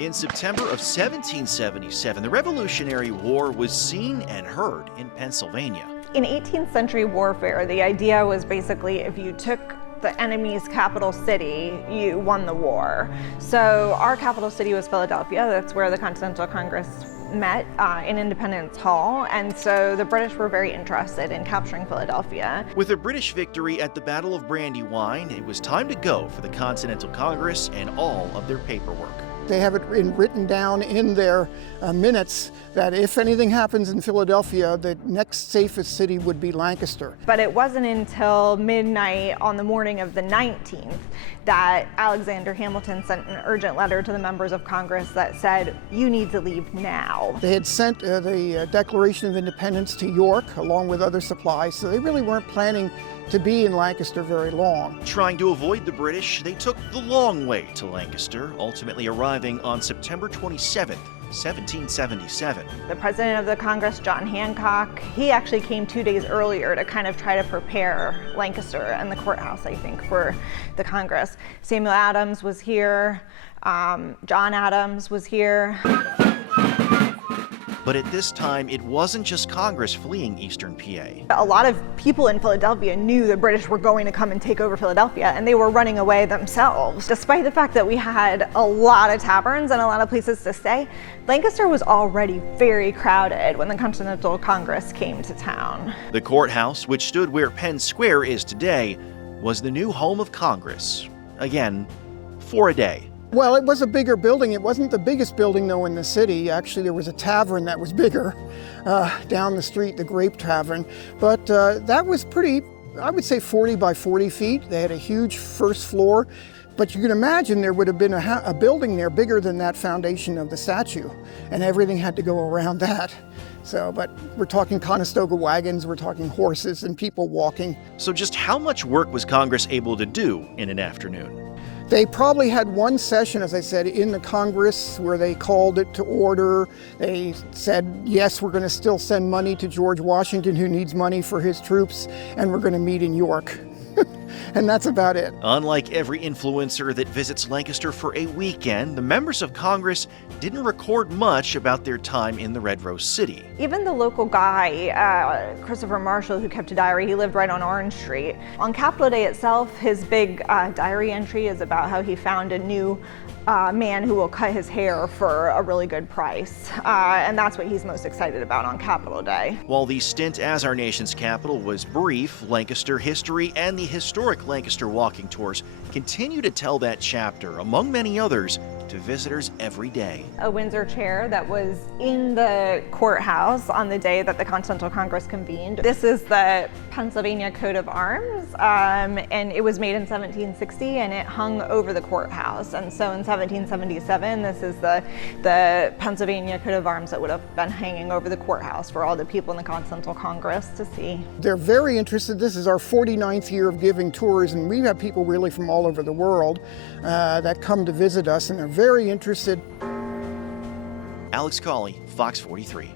In September of 1777, the Revolutionary War was seen and heard in Pennsylvania. In 18th century warfare, the idea was basically if you took the enemy's capital city, you won the war. So our capital city was Philadelphia. That's where the Continental Congress met in Independence Hall, and so the British were very interested in capturing Philadelphia. With a British victory at the Battle of Brandywine, it was time to go for the Continental Congress and all of their paperwork. They have it written down in their minutes that if anything happens in Philadelphia, the next safest city would be Lancaster. But it wasn't until midnight on the morning of the 19th that Alexander Hamilton sent an urgent letter to the members of Congress that said, you need to leave now. They had sent the Declaration of Independence to York along with other supplies, so they really weren't planning to be in Lancaster very long. Trying to avoid the British, they took the long way to Lancaster, ultimately arriving on September 27th, 1777. The president of the Congress, John Hancock, he actually came 2 days earlier to kind of try to prepare Lancaster and the courthouse, I think, for the Congress. Samuel Adams was here, John Adams was here. But at this time, it wasn't just Congress fleeing eastern PA. A lot of people in Philadelphia knew the British were going to come and take over Philadelphia, and they were running away themselves. Despite the fact that we had a lot of taverns and a lot of places to stay, Lancaster was already very crowded when the Continental Congress came to town. The courthouse, which stood where Penn Square is today, was the new home of Congress. Again, for a day. Well, it was a bigger building. It wasn't the biggest building, though, in the city. Actually, there was a tavern that was bigger down the street, the Grape Tavern. But that was pretty, I would say 40 by 40 feet. They had a huge first floor. But you can imagine there would have been a building there bigger than that foundation of the statue. And everything had to go around that. So, but we're talking Conestoga wagons, we're talking horses and people walking. So just how much work was Congress able to do in an afternoon? They probably had one session, as I said, in the Congress where they called it to order. They said, yes, we're going to still send money to George Washington, who needs money for his troops, and we're going to meet in York. And that's about it. Unlike every influencer that visits Lancaster for a weekend, the members of Congress didn't record much about their time in the Red Rose City. Even the local guy, Christopher Marshall, who kept a diary, he lived right on Orange Street. On Capitol Day itself, his big diary entry is about how he found a new man who will cut his hair for a really good price. And that's what he's most excited about on Capitol Day. While the stint as our nation's capital was brief, Lancaster history and the historic Lancaster walking tours continue to tell that chapter, among many others, to visitors every day. A Windsor chair that was in the courthouse on the day that the Continental Congress convened. This is the Pennsylvania coat of arms, and it was made in 1760, and it hung over the courthouse. And so in 1777, this is the Pennsylvania coat of arms that would have been hanging over the courthouse for all the people in the Continental Congress to see. They're very interested. This is our 49th year of giving tours, and we have people really from all over the world that come to visit us, and they're very interested. Alex Cawley, Fox 43.